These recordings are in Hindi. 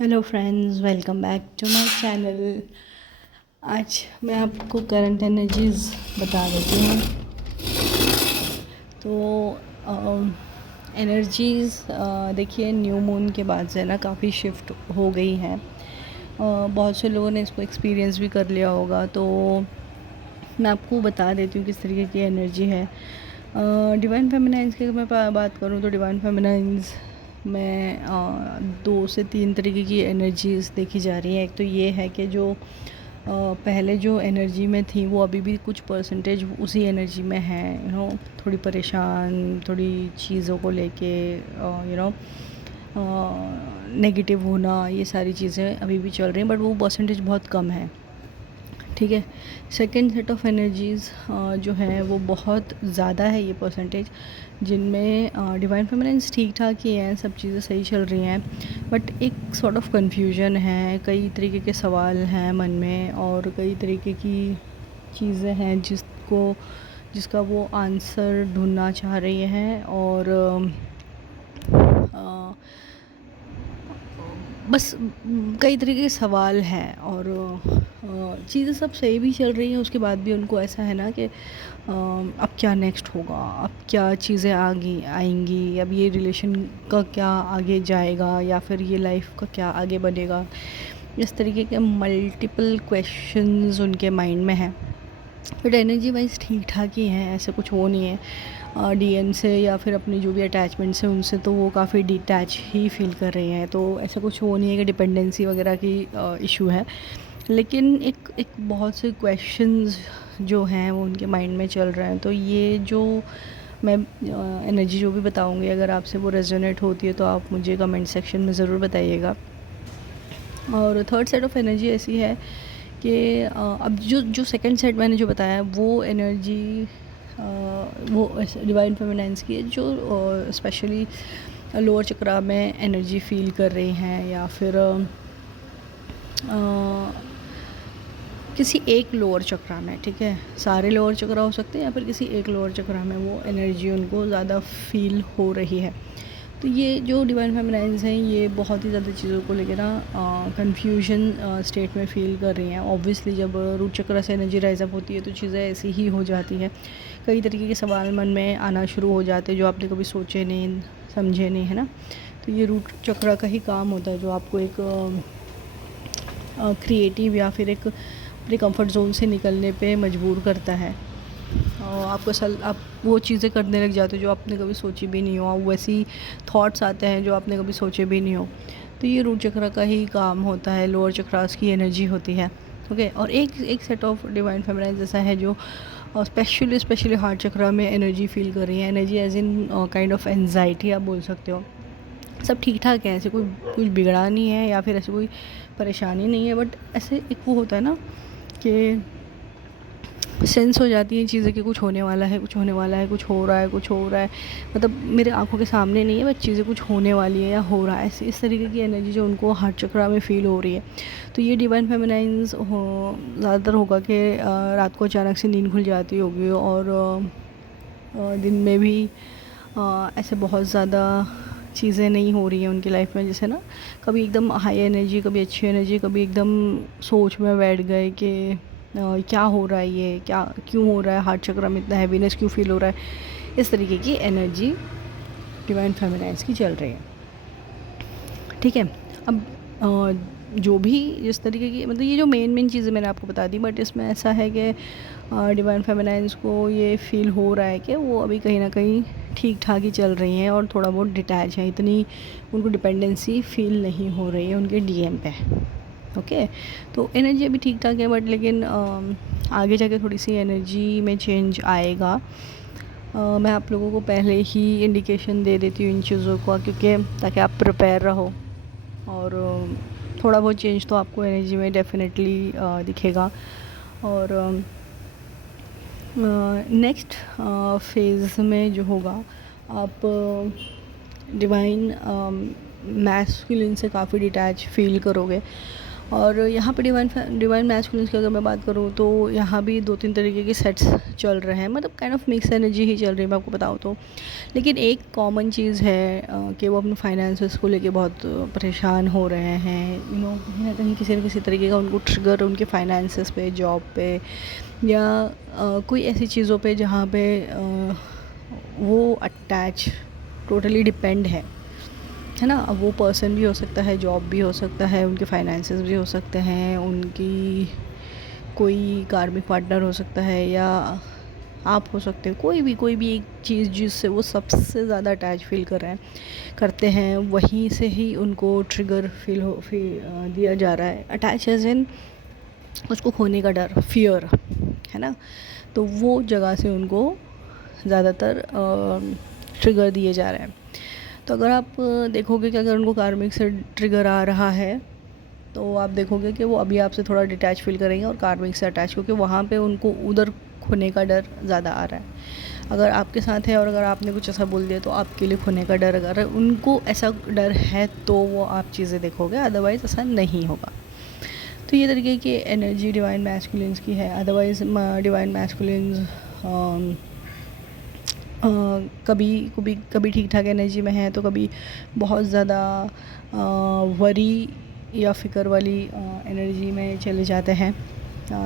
Hello friends, welcome back to my channel. आज मैं आपको करंट एनर्जीज़ बता देती हूँ। तो एनर्जीज़ देखिए, न्यू मून के बाद से ना काफ़ी शिफ्ट हो गई हैं। बहुत से लोगों ने इसको एक्सपीरियंस भी कर लिया होगा, तो मैं आपको बता देती हूँ किस तरीके की एनर्जी है। डिवाइन फेमिनाइंस की अगर मैं बात करूँ तो डिवाइन फेमिनाइंस में 2 से 3 तरीके की एनर्जीज़ देखी जा रही हैं। एक तो ये है कि जो पहले जो एनर्जी में थी वो अभी भी कुछ परसेंटेज उसी एनर्जी में है, थोड़ी परेशान, थोड़ी चीज़ों को लेके नेगेटिव होना, ये सारी चीज़ें अभी भी चल रही हैं, बट वो परसेंटेज बहुत कम है। ठीक है। सेकेंड सेट ऑफ एनर्जीज़ जो है वो बहुत ज़्यादा है, ये परसेंटेज, जिनमें डिवाइन फेमिनाइंस ठीक ठाक ही हैं, सब चीज़ें सही चल रही हैं, बट एक सॉर्ट ऑफ कन्फ्यूजन है, कई तरीके के सवाल हैं मन में और कई तरीके की चीज़ें हैं जिसका वो आंसर ढूंढना चाह रही हैं। और बस कई तरीके के सवाल हैं और चीज़ें सब सही भी चल रही हैं, उसके बाद भी उनको ऐसा है ना कि अब क्या नेक्स्ट होगा, अब क्या चीज़ें आगे आएंगी, अब ये रिलेशन का क्या आगे जाएगा या फिर ये लाइफ का क्या आगे बनेगा। इस तरीके के मल्टीपल क्वेश्चंस उनके माइंड में हैं, बट एनर्जी वाइज ठीक ठाक ही हैं, ऐसा कुछ वो नहीं है। डीएम से या फिर अपनी जो भी अटैचमेंट्स हैं उनसे तो वो काफ़ी डिटैच ही फील कर रही हैं, तो ऐसा कुछ वो नहीं है कि डिपेंडेंसी वगैरह की इशू है। लेकिन एक बहुत से क्वेश्चंस जो हैं वो उनके माइंड में चल रहे हैं। तो ये जो मैं एनर्जी जो भी बताऊंगी, अगर आपसे वो रेजोनेट होती है तो आप मुझे कमेंट सेक्शन में ज़रूर बताइएगा। और थर्ड सेट ऑफ एनर्जी ऐसी है कि अब जो सेकंड सेट मैंने जो बताया वो एनर्जी वो डिवाइन फेमिनाइंस की है, जो स्पेशली लोअर चक्रा में एनर्जी फील कर रही हैं, या फिर किसी एक लोअर चक्रा में। ठीक है, सारे लोअर चक्रा हो सकते हैं या फिर किसी एक लोअर चक्रा में वो एनर्जी उनको ज़्यादा फील हो रही है। तो ये जो डिवाइन फेमिनाइंस हैं ये बहुत ही ज़्यादा चीज़ों को लेकर ना कन्फ्यूजन स्टेट में फ़ील कर रही हैं। ऑब्वियसली जब रूट चक्र से एनर्जी राइज अप होती है तो चीज़ें ऐसी ही हो जाती हैं, कई तरीके के सवाल मन में आना शुरू हो जाते हैं जो आपने कभी सोचे नहीं, समझे नहीं, है ना। तो ये रूट चक्र का ही काम होता है जो आपको एक क्रिएटिव या फिर एक अपने कंफर्ट जोन से निकलने पे मजबूर करता है। आप वो चीज़ें करने लग जाते हो जो आपने कभी सोची भी नहीं हो, वैसी थॉट्स आते हैं जो आपने कभी सोचे भी नहीं हो। तो ये रूट चक्र का ही काम होता है, लोअर चक्रास की एनर्जी होती है। ओके। और एक सेट ऑफ डिवाइन फेमिनाइन जैसा है जो स्पेशली हार्ट चक्र में एनर्जी फील कर रही है। Energy as in kind of anxiety आप बोल सकते हो। सब ठीक ठाक है, ऐसे कोई कुछ बिगड़ा नहीं है या फिर ऐसे कोई परेशानी नहीं है, बट ऐसे एक वो होता है ना कि सेंस हो जाती हैं चीज़ें कि कुछ होने वाला है, कुछ होने वाला है, कुछ हो रहा है, कुछ हो रहा है, मतलब मेरे आंखों के सामने नहीं है बट चीज़ें कुछ होने वाली है या हो रहा है, ऐसे इस तरीके की एनर्जी जो उनको हार्ट चक्रा में फ़ील हो रही है। तो ये डिवाइन फेमिनाइंस ज़्यादातर होगा कि रात को अचानक से नींद खुल जाती होगी और दिन में भी ऐसे बहुत ज़्यादा चीज़ें नहीं हो रही हैं उनकी लाइफ में, जैसे ना कभी एकदम हाई एनर्जी, कभी अच्छी एनर्जी, कभी एकदम सोच में बैठ गए कि क्या हो रहा है, ये क्या क्यों हो रहा है, हार्ट चक्र में इतना हैवीनेस क्यों फील हो रहा है। इस तरीके की एनर्जी डिवाइन फेमिनाइंस की चल रही है। ठीक है। अब जो भी जिस तरीके की, मतलब ये जो मेन चीज़ें मैंने आपको बता दी, बट इसमें ऐसा है कि डिवाइन फेमिनाइंस को ये फील हो रहा है कि वो अभी कहीं ना कहीं ठीक ठाक ही चल रही हैं और थोड़ा बहुत डिटैच है, इतनी उनको डिपेंडेंसी फील नहीं हो रही है उनके डीएम पे। ओके। तो एनर्जी अभी ठीक ठाक है, बट लेकिन आगे जाके थोड़ी सी एनर्जी में चेंज आएगा। मैं आप लोगों को पहले ही इंडिकेशन दे देती हूँ इन चीज़ों का, क्योंकि ताकि आप प्रिपेयर रहो और थोड़ा बहुत चेंज तो आपको एनर्जी में डेफिनेटली दिखेगा। और नेक्स्ट फेज़ में जो होगा, आप डिवाइन मैस्कुलिन से काफ़ी डिटैच फील करोगे। और यहाँ पे डिवाइन मैस्कुलिन्स की अगर मैं बात करूँ तो यहाँ भी 2-3 तरीके के सेट्स चल रहे हैं, मतलब काइंड ऑफ मिक्स एनर्जी ही चल रही है मैं आपको बताऊँ तो। लेकिन एक कॉमन चीज़ है कि वो अपने फाइनेंसेस को लेके बहुत परेशान हो रहे हैं, कहीं ना कहीं किसी न किसी तरीके का उनको ट्रिगर उनके फाइनेंसेस पे, जॉब पे, या कोई ऐसी चीज़ों पे जहाँ पे वो अटैच टोटली डिपेंड है ना। अब वो पर्सन भी हो सकता है, जॉब भी हो सकता है, उनके फाइनेंसेस भी हो सकते हैं, उनकी कोई कार्मिक पार्टनर हो सकता है, या आप हो सकते हो, कोई भी एक चीज़ जिससे वो सबसे ज़्यादा अटैच फील करते हैं, वहीं से ही उनको ट्रिगर फील दिया जा रहा है। अटैच एज इन उसको खोने का डर, फियर, है ना। तो वो जगह से उनको ज़्यादातर ट्रिगर दिए जा रहे हैं। तो अगर आप देखोगे कि अगर उनको कार्मिक से ट्रिगर आ रहा है तो आप देखोगे कि वो अभी आपसे थोड़ा डिटैच फील करेंगे और कार्मिक से अटैच, क्योंकि वहाँ पे उनको उधर खोने का डर ज़्यादा आ रहा है। अगर आपके साथ है और अगर आपने कुछ ऐसा बोल दिया तो आपके लिए खोने का डर, अगर उनको ऐसा डर है तो वो आप चीज़ें देखोगे, अदरवाइज़ ऐसा नहीं होगा। तो ये तरीके की एनर्जी डिवाइन मैस्कुलिन्स की है। अदरवाइज़ डिवाइन मैस्कुलिन्स कभी ठीक ठाक एनर्जी में है तो कभी बहुत ज़्यादा वरी या फ़िक्र वाली एनर्जी में चले जाते हैं।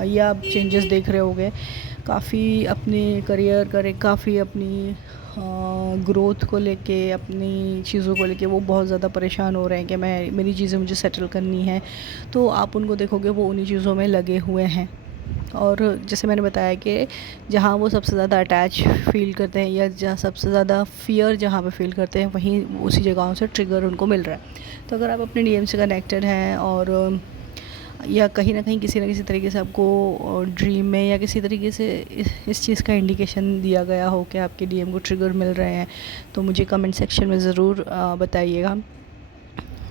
ये आप चेंजेस देख रहे होंगे काफ़ी अपने करियर काफ़ी अपनी ग्रोथ को लेके, अपनी चीज़ों को लेके वो बहुत ज़्यादा परेशान हो रहे हैं कि मेरी चीज़ें मुझे सेटल करनी है। तो आप उनको देखोगे वो उन्हीं चीज़ों में लगे हुए हैं। और जैसे मैंने बताया कि जहाँ वो सबसे ज़्यादा अटैच फील करते हैं या जहाँ सबसे ज़्यादा फ़ियर जहाँ पे फील करते हैं, वहीं उसी जगहों से ट्रिगर उनको मिल रहा है। तो अगर आप अपने डीएम से कनेक्टेड हैं और या कहीं ना कहीं किसी न किसी तरीके से आपको ड्रीम में या किसी तरीके से इस चीज़ का इंडिकेशन दिया गया हो कि आपके डीएम को ट्रिगर मिल रहे हैं, तो मुझे कमेंट सेक्शन में ज़रूर बताइएगा।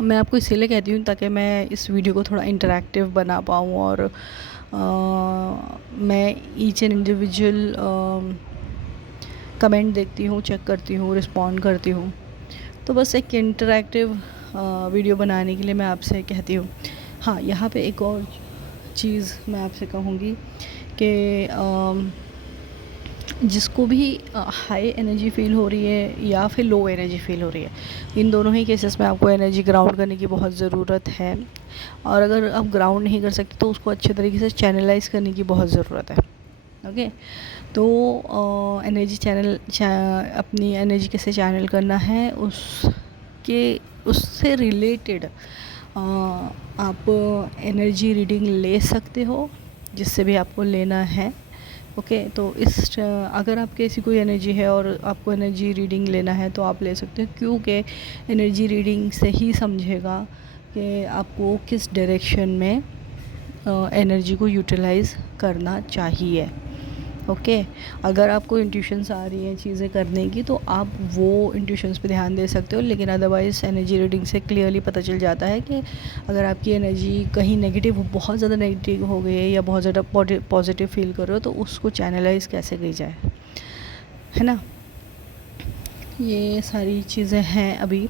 मैं आपको इसीलिए कहती हूँ ताकि मैं इस वीडियो को थोड़ा इंटरैक्टिव बना पाऊँ और मैं ईच एंड इंडिविजुअल कमेंट देखती हूँ, चेक करती हूँ, रिस्पॉन्ड करती हूँ। तो बस एक इंटरैक्टिव वीडियो बनाने के लिए मैं आपसे कहती हूँ। हाँ, यहाँ पे एक और चीज़ मैं आपसे कहूँगी कि जिसको भी हाई एनर्जी फ़ील हो रही है या फिर लो एनर्जी फ़ील हो रही है, इन दोनों ही केसेस में आपको एनर्जी ग्राउंड करने की बहुत ज़रूरत है। और अगर आप ग्राउंड नहीं कर सकते तो उसको अच्छे तरीके से चैनलाइज करने की बहुत ज़रूरत है। ओके, तो अपनी एनर्जी कैसे चैनल करना है उससे रिलेटेड आप एनर्जी रीडिंग ले सकते हो, जिससे भी आपको लेना है। ओके, तो अगर आपके ऐसी कोई एनर्जी है और आपको एनर्जी रीडिंग लेना है तो आप ले सकते हो, क्योंकि एनर्जी रीडिंग से ही समझेगा कि आपको किस डायरेक्शन में एनर्जी को यूटिलाइज़ करना चाहिए। ओके, अगर आपको इंट्यूशंस आ रही हैं चीज़ें करने की तो आप वो इंट्यूशंस पे ध्यान दे सकते हो, लेकिन अदरवाइज़ एनर्जी रीडिंग से क्लियरली पता चल जाता है कि अगर आपकी एनर्जी कहीं नेगेटिव, बहुत ज़्यादा नेगेटिव हो गई है या बहुत ज़्यादा पॉजिटिव फील कर रहे हो तो उसको चैनलाइज कैसे की जाए, है ना। ये सारी चीज़ें हैं अभी।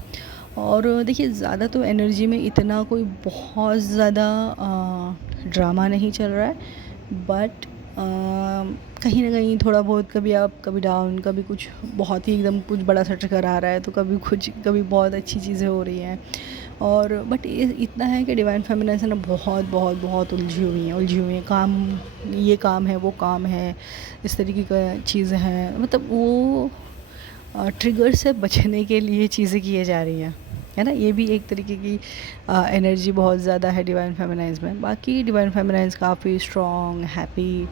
और देखिए, ज़्यादा तो एनर्जी में इतना कोई बहुत ज़्यादा ड्रामा नहीं चल रहा है, बट कहीं ना कहीं थोड़ा बहुत कभी अप कभी डाउन, कभी कुछ बहुत ही एकदम कुछ बड़ा सा ट्रिगर आ रहा है तो कभी बहुत अच्छी चीज़ें हो रही हैं। और बट इतना है कि डिवाइन फेमिनिन है ना, बहुत बहुत बहुत उलझी हुई हैं, ये काम है, वो काम है, इस तरीके का चीज़ें हैं। मतलब वो ट्रिगर से बचने के लिए चीज़ें किए जा रही हैं, है ना। ये भी एक तरीके की एनर्जी बहुत ज़्यादा है डिवाइन फेमिनाइज में। बाकी डिवाइन फेमिनाइज काफ़ी स्ट्रॉन्ग, हैप्पी,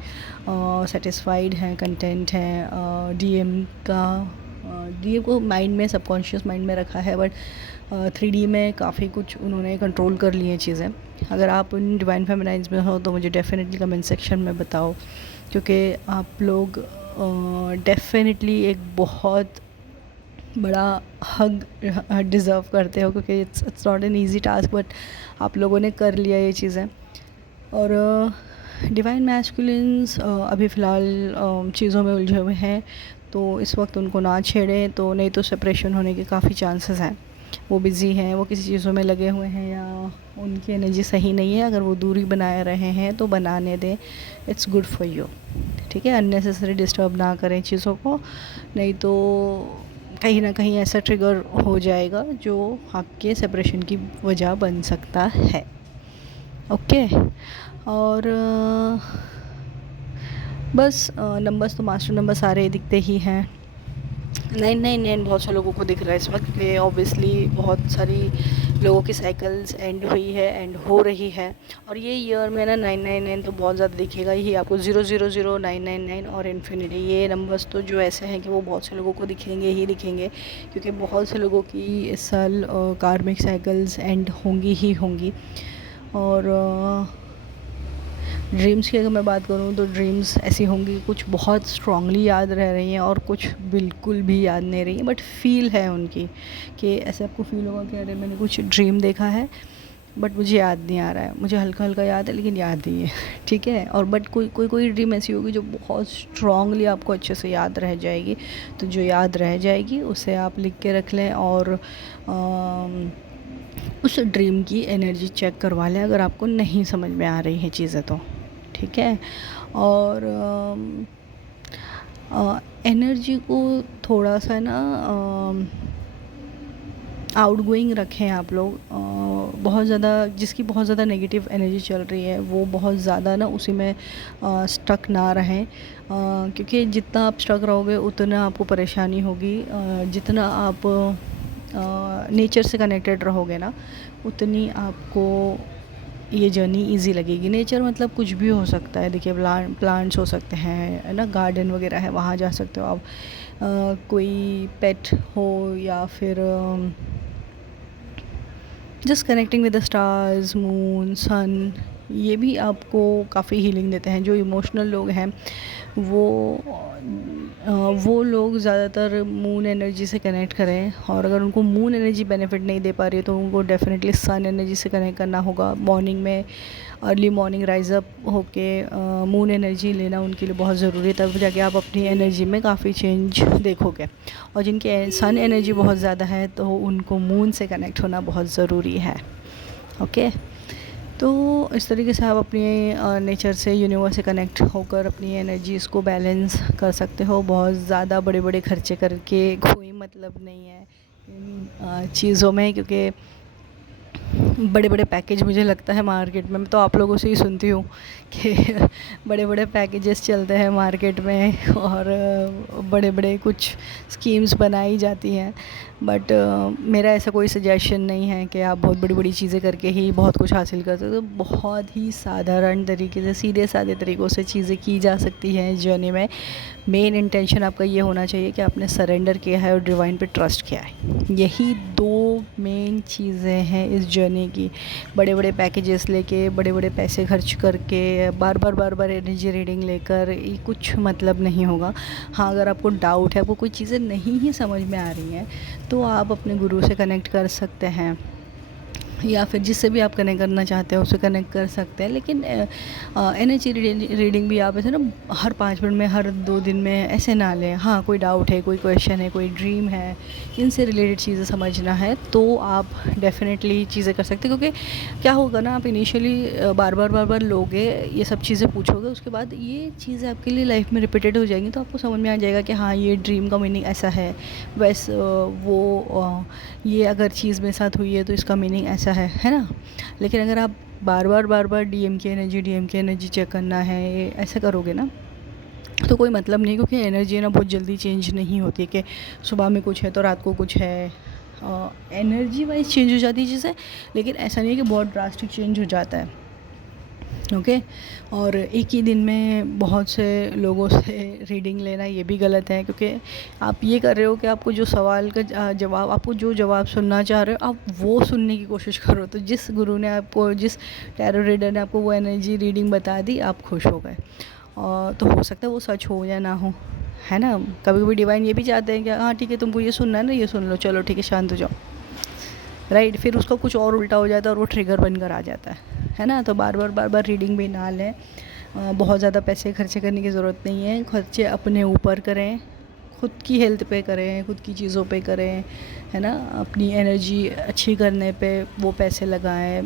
सेटिस्फाइड हैं, कंटेंट हैं। डीएम को माइंड में, सबकॉन्शियस माइंड में रखा है, बट 3D में काफ़ी कुछ उन्होंने कंट्रोल कर ली हैं चीज़ें। अगर आप उन डिवाइन फेमिनाइज में हो तो मुझे डेफिनेटली कमेंट सेक्शन में बताओ, क्योंकि आप लोग डेफिनेटली एक बहुत बड़ा हग डिज़र्व करते हो, क्योंकि it's not an easy task, but आप लोगों ने कर लिया ये चीज़ें। और डिवाइन मैस्कुलिन्स अभी फ़िलहाल चीज़ों में उलझे हुए हैं, तो इस वक्त उनको ना छेड़ें, तो नहीं तो सेपरेशन होने के काफ़ी चांसेस हैं। वो बिज़ी हैं, वो किसी चीज़ों में लगे हुए हैं, या उनकी एनर्जी सही नहीं है, अगर वो दूरी बनाए रहे हैं तो बनाने दें, इट्स गुड फॉर यू। ठीक है, अननेसेसरी डिस्टर्ब ना करें चीज़ों को, नहीं तो कहीं ना कहीं ऐसा ट्रिगर हो जाएगा जो आपके सेपरेशन की वजह बन सकता है। ओके। और बस नंबर्स तो मास्टर नंबर सारे दिखते ही हैं। 999 बहुत से लोगों को दिख रहा है इस वक्त, क्योंकि ऑब्वियसली बहुत सारी लोगों की साइकिल्स एंड हुई है, एंड हो रही है। और ये ईयर में ना 999 तो बहुत ज़्यादा दिखेगा ही आपको, 000999 और इन्फिनिटी, ये नंबर्स तो जो ऐसे हैं कि वो बहुत से लोगों को दिखेंगे ही दिखेंगे, क्योंकि बहुत से लोगों की इस साल कार्मिक साइकिल्स एंड होंगी ही होंगी। और ड्रीम्स की अगर मैं बात करूँ तो ड्रीम्स ऐसी होंगी, कुछ बहुत स्ट्रांगली याद रह रही हैं और कुछ बिल्कुल भी याद नहीं रही हैं, बट फील है उनकी, कि ऐसे आपको फील होगा कि अरे मैंने कुछ ड्रीम देखा है बट मुझे याद नहीं आ रहा है, मुझे हल्का हल्का याद है लेकिन याद नहीं है। ठीक है, और बट कोई ड्रीम ऐसी होगी जो बहुत स्ट्रांगली आपको अच्छे से याद रह जाएगी। तो जो याद रह जाएगी उसे आप लिख के रख लें, और उस ड्रीम की एनर्जी चेक करवा लें अगर आपको नहीं समझ में आ रही है चीज़ें तो। ठीक है, और एनर्जी को थोड़ा सा ना आउटगोइंग रखें आप लोग। बहुत ज़्यादा जिसकी बहुत ज़्यादा नेगेटिव एनर्जी चल रही है वो बहुत ज़्यादा ना उसी में स्टक ना रहें, क्योंकि जितना आप स्टक रहोगे उतना आपको परेशानी होगी। जितना आप नेचर से कनेक्टेड रहोगे ना, उतनी आपको ये जर्नी इजी लगेगी। नेचर मतलब कुछ भी हो सकता है, देखिए प्लांट्स हो सकते हैं, है ना, गार्डन वगैरह है, वहाँ जा सकते हो आप। कोई पेट हो, या फिर just connecting with the stars, moon, sun, ये भी आपको काफ़ी हीलिंग देते हैं। जो इमोशनल लोग हैं वो लोग ज़्यादातर मून एनर्जी से कनेक्ट करें, और अगर उनको मून एनर्जी बेनिफिट नहीं दे पा रही है तो उनको डेफिनेटली सन एनर्जी से कनेक्ट करना होगा। मॉर्निंग में अर्ली मॉर्निंग राइज अप होके मून एनर्जी लेना उनके लिए बहुत ज़रूरी है, तब जाके आप अपनी एनर्जी में काफ़ी चेंज देखोगे। और जिनकी सन एनर्जी बहुत ज़्यादा है तो उनको मून से कनेक्ट होना बहुत ज़रूरी है। ओके, तो इस तरीके से आप अपनी नेचर से, यूनिवर्स से कनेक्ट होकर अपनी एनर्जीज़ को बैलेंस कर सकते हो। बहुत ज़्यादा बड़े बड़े खर्चे करके कोई मतलब नहीं है इन चीज़ों में, क्योंकि बड़े बड़े पैकेज मुझे लगता है मार्केट में, मैं तो आप लोगों से ही सुनती हूँ कि बड़े बड़े पैकेजेस चलते हैं मार्केट में, और बड़े बड़े कुछ स्कीम्स बनाई जाती हैं। बट मेरा ऐसा कोई सजेशन नहीं है कि आप बहुत बड़ी बड़ी चीज़ें करके ही बहुत कुछ हासिल कर सकते हो। बहुत ही साधारण तरीके से, सीधे साधे तरीक़ों से चीज़ें की जा सकती हैं इस जर्नी में। मेन इंटेंशन आपका ये होना चाहिए कि आपने सरेंडर किया है और डिवाइन पे ट्रस्ट किया है। यही दो मेन चीज़ें हैं इस जर्नी की। बड़े बड़े पैकेजेस लेके, बड़े बड़े पैसे खर्च करके, बार बार एनर्जी रीडिंग लेकर ये कुछ मतलब नहीं होगा। हाँ, अगर आपको डाउट है, आपको कोई चीज़ें नहीं ही समझ में आ रही हैं, तो आप अपने गुरु से कनेक्ट कर सकते हैं, या फिर जिससे भी आप कनेक्ट करना चाहते हैं उससे कनेक्ट कर सकते हैं। लेकिन एनर्जी रीडिंग भी आप ऐसे ना हर 5 मिनट में, हर 2 दिन में ऐसे ना लें। हाँ, कोई डाउट है, कोई क्वेश्चन है, कोई ड्रीम है, इनसे रिलेटेड चीज़ें समझना है तो आप डेफिनेटली चीज़ें कर सकते हैं। क्योंकि क्या होगा ना, आप इनिशियली बार बार लोगे, ये सब चीज़ें पूछोगे, उसके बाद ये चीज़ें आपके लिए लाइफ में रिपीटेड हो जाएंगी, तो आपको समझ में आ जाएगा कि हाँ, ये ड्रीम का मीनिंग ऐसा है, वैसे ये अगर चीज़ मेरे साथ हुई है तो इसका मीनिंग ऐसा है ना। लेकिन अगर आप बार बार डीएम की एनर्जी चेक करना है, ये ऐसा करोगे ना, तो कोई मतलब नहीं। क्योंकि एनर्जी ना बहुत जल्दी चेंज नहीं होती कि सुबह में कुछ है तो रात को कुछ है। एनर्जी वाइज चेंज हो जाती है चीज़ें, लेकिन ऐसा नहीं है कि बहुत ड्रास्टिक चेंज हो जाता है। ओके, और एक ही दिन में बहुत से लोगों से रीडिंग लेना ये भी गलत है। क्योंकि आप ये कर रहे हो कि आपको जो सवाल का जवाब, आपको जो जवाब सुनना चाह रहे हो, आप वो सुनने की कोशिश करो। तो जिस गुरु ने आपको, जिस टैरो रीडर ने आपको वो एनर्जी रीडिंग बता दी, आप खुश हो गए। और तो हो सकता है वो सच हो या ना हो, है ना। कभी कभी डिवाइन ये भी चाहते हैं कि हाँ ठीक है, तुमको ये सुनना है ना, ये सुन लो, चलो ठीक है, शांत हो जाओ, राइट। फिर उसका कुछ और उल्टा हो जाता है और वो ट्रिगर बनकर आ जाता है ना। तो बार बार रीडिंग भी ना लें। बहुत ज़्यादा पैसे खर्चे करने की ज़रूरत नहीं है। खर्चे अपने ऊपर करें, खुद की हेल्थ पे करें, खुद की चीज़ों पे करें, है ना, अपनी एनर्जी अच्छी करने पे वो पैसे लगाएं।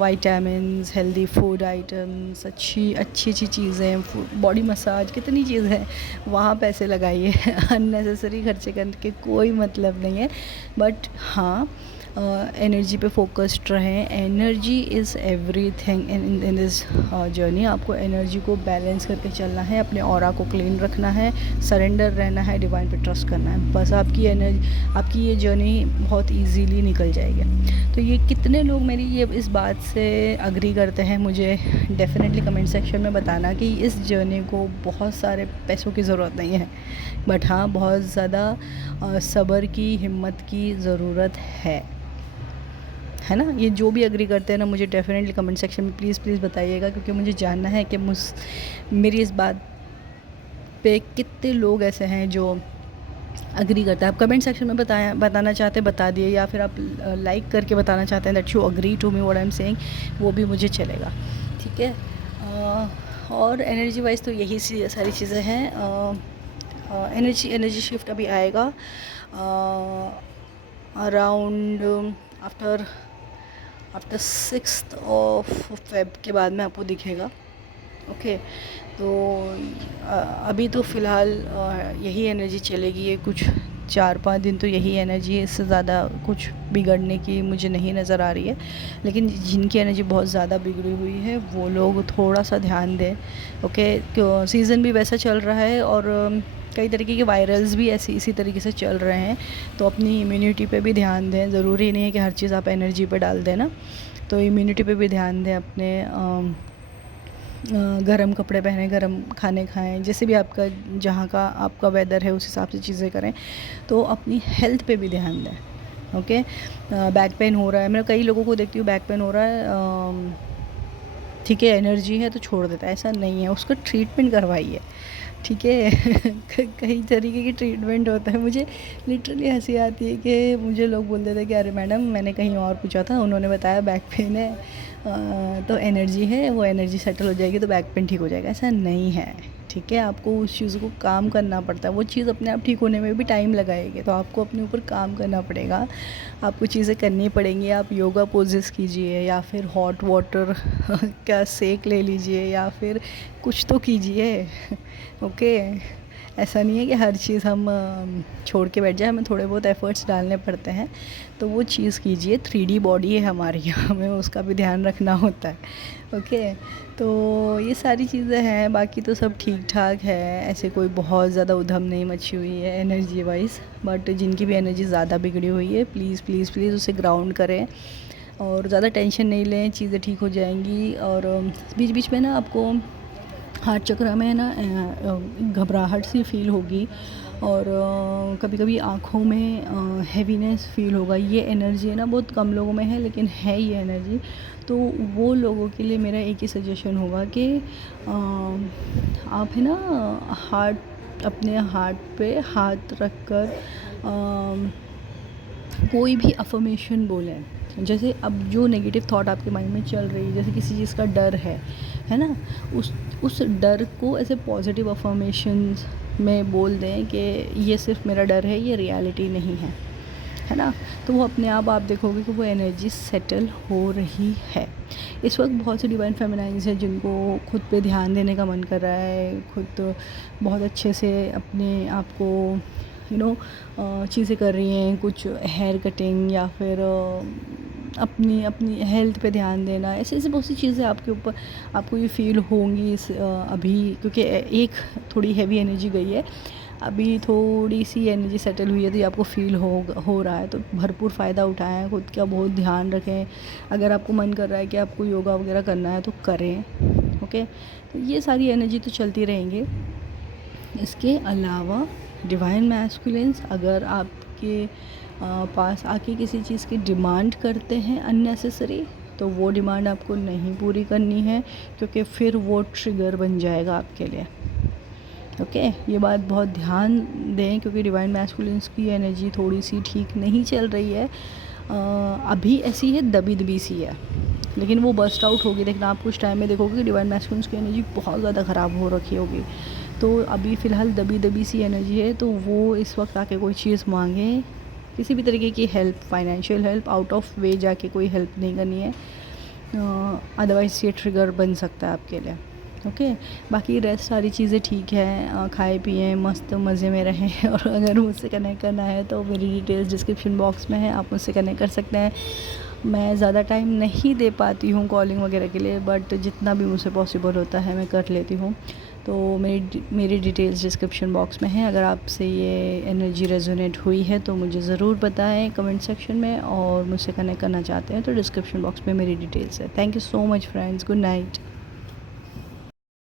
विटामिन्स, हेल्दी फूड आइटम्स, अच्छी अच्छी चीज़ें, बॉडी मसाज, कितनी चीज़ है, वहाँ पैसे लगाइए। अननेसेसरी खर्चे करने के कोई मतलब नहीं है। बट हाँ, एनर्जी पे फोकस्ड रहें। Energy is everything in this journey. आपको एनर्जी को बैलेंस करके चलना है, अपने ऑरा को क्लीन रखना है, सरेंडर रहना है, डिवाइन पे ट्रस्ट करना है। बस आपकी ये जर्नी बहुत इजीली निकल जाएगी। तो ये कितने लोग मेरी ये इस बात से अग्री करते हैं, मुझे डेफिनेटली कमेंट सेक्शन में बताना कि इस जर्नी को बहुत सारे पैसों की ज़रूरत नहीं है, बट हाँ बहुत ज़्यादा सब्र की, हिम्मत की ज़रूरत है ना। ये जो भी अग्री करते हैं ना, मुझे डेफिनेटली कमेंट सेक्शन में प्लीज़ बताइएगा, क्योंकि मुझे जानना है कि मेरी इस बात पे कितने लोग ऐसे हैं जो अग्री करते हैं। आप कमेंट सेक्शन में बताना चाहते हैं बता दिए, या फिर आप लाइक करके बताना चाहते हैं that you agree to me what I am saying, वो भी मुझे चलेगा, ठीक है। और एनर्जी वाइज तो यही सारी चीज़ें हैं। एनर्जी शिफ्ट अभी आएगा अराउंड आफ्टर 6 फेब के बाद में आपको दिखेगा। ओके, तो अभी तो फ़िलहाल यही एनर्जी चलेगी। ये कुछ 4-5 दिन तो यही एनर्जी है, इससे ज़्यादा कुछ बिगड़ने की मुझे नहीं नज़र आ रही है। लेकिन जिनकी एनर्जी बहुत ज़्यादा बिगड़ी हुई है वो लोग थोड़ा सा ध्यान दें। ओके, क्यों सीज़न भी वैसा चल रहा है और कई तरीके के वायरल्स भी इसी तरीके से चल रहे हैं, तो अपनी इम्यूनिटी पे भी ध्यान दें। ज़रूरी नहीं है कि हर चीज़ आप एनर्जी पे डाल दें ना, तो इम्यूनिटी पे भी ध्यान दें। अपने गर्म कपड़े पहने, गर्म खाने खाएं, जैसे भी आपका जहाँ का आपका वेदर है उस हिसाब से चीज़ें करें। तो अपनी हेल्थ पे भी ध्यान दें। ओके, बैक पेन हो रहा है, मैं कई लोगों को देखती हूँ बैक पेन हो रहा है, ठीक है एनर्जी है तो छोड़ देता है, ऐसा नहीं है, उसका ट्रीटमेंट करवाइए, ठीक है। कई तरीके की ट्रीटमेंट होता है। मुझे लिटरली हंसी आती है कि मुझे लोग बोल देते हैं कि अरे मैडम मैंने कहीं और पूछा था, उन्होंने बताया बैक पेन है, तो एनर्जी है, वो एनर्जी सेटल हो जाएगी तो बैक पेन ठीक हो जाएगा, ऐसा नहीं है, ठीक है। आपको उस चीज़ को काम करना पड़ता है, वो चीज़ अपने आप ठीक होने में भी टाइम लगाएगी, तो आपको अपने ऊपर काम करना पड़ेगा, आपको चीज़ें करनी पड़ेंगी। आप योगा पोजेस कीजिए, या फिर हॉट वाटर का सेक ले लीजिए, या फिर कुछ तो कीजिए। ओके, ऐसा नहीं है कि हर चीज़ हम छोड़ के बैठ जाए, हमें थोड़े बहुत एफ़र्ट्स डालने पड़ते हैं, तो वो चीज़ कीजिए। 3D बॉडी है हमारी, हमें उसका भी ध्यान रखना होता है। ओके, तो ये सारी चीज़ें हैं, बाकी तो सब ठीक ठाक है, ऐसे कोई बहुत ज़्यादा उधम नहीं मची हुई है एनर्जी वाइज। बट जिनकी भी एनर्जी ज़्यादा बिगड़ी हुई है प्लीज़ उसे ग्राउंड करें और ज़्यादा टेंशन नहीं लें, चीज़ें ठीक हो जाएंगी। और बीच बीच में ना आपको हार्ट चक्र में ना घबराहट सी फील होगी, और कभी कभी आँखों में हैवीनेस फील होगा। ये एनर्जी है ना, बहुत कम लोगों में है लेकिन है ये एनर्जी। तो वो लोगों के लिए मेरा एक ही सजेशन होगा कि आप है ना अपने हार्ट पे हाथ रख कर कोई भी अफर्मेशन बोलें। जैसे अब जो नेगेटिव थॉट आपके माइंड में चल रही है, जैसे किसी चीज़ का डर है ना, उस डर को ऐसे पॉजिटिव अफर्मेशंस में बोल दें कि ये सिर्फ मेरा डर है, ये रियलिटी नहीं है ना। तो वो अपने आप देखोगे कि वो एनर्जी सेटल हो रही है। इस वक्त बहुत से डिवाइन फेमिनाइन्स हैं जिनको खुद पे ध्यान देने का मन कर रहा है, खुद बहुत अच्छे से अपने आप को चीज़ें कर रही हैं, कुछ हेयर कटिंग या फिर अपनी हेल्थ पे ध्यान देना, ऐसे ऐसे बहुत सी चीज़ें आपको ये फील होंगी अभी, क्योंकि एक थोड़ी हैवी एनर्जी गई है, अभी थोड़ी सी एनर्जी सेटल हुई है, तो ये आपको फील हो रहा है। तो भरपूर फ़ायदा उठाएं, खुद का बहुत ध्यान रखें। अगर आपको मन कर रहा है कि आपको योगा वगैरह करना है तो करें। ओके, तो ये सारी एनर्जी तो चलती रहेंगे। इसके अलावा डिवाइन मैस्कुलिन्स अगर आपके पास आके किसी चीज़ की डिमांड करते हैं अननेसेसरी, तो वो डिमांड आपको नहीं पूरी करनी है, क्योंकि फिर वो ट्रिगर बन जाएगा आपके लिए। ओके, ये बात बहुत ध्यान दें, क्योंकि डिवाइन मैस्कुलिन्स की एनर्जी थोड़ी सी ठीक नहीं चल रही है, अभी ऐसी है दबी सी है, लेकिन वो बस्ट आउट होगी। देखना आप कुछ टाइम में देखोगे कि डिवाइन मैस्कुलिन्स की एनर्जी बहुत ज़्यादा ख़राब हो रखी होगी। तो अभी फ़िलहाल दबी दबी सी एनर्जी है, तो वो इस वक्त आके कोई चीज़ मांगे, किसी भी तरीके की help, financial help, out of वे जाके कोई हेल्प नहीं करनी है, अदरवाइज़ ये ट्रिगर बन सकता है आपके लिए। ओके, बाकी रेस्ट सारी चीज़ें ठीक है, खाए पिए मस्त मज़े में रहें और अगर मुझसे कनेक्ट करना है तो मेरी डिटेल्स डिस्क्रिप्शन बॉक्स में है, आप मुझसे कनेक्ट कर सकते हैं। मैं ज़्यादा टाइम नहीं दे पाती हूँ कॉलिंग वगैरह के लिए, बट जितना भी मुझसे पॉसिबल होता है मैं कर लेती हूँ। तो मेरी डिटेल्स डिस्क्रिप्शन बॉक्स में है, अगर आपसे ये एनर्जी रेजोनेट हुई है तो मुझे ज़रूर बताएं कमेंट सेक्शन में, और मुझसे कनेक्ट करना चाहते हैं तो डिस्क्रिप्शन बॉक्स में मेरी डिटेल्स है। Thank you so much friends, good night.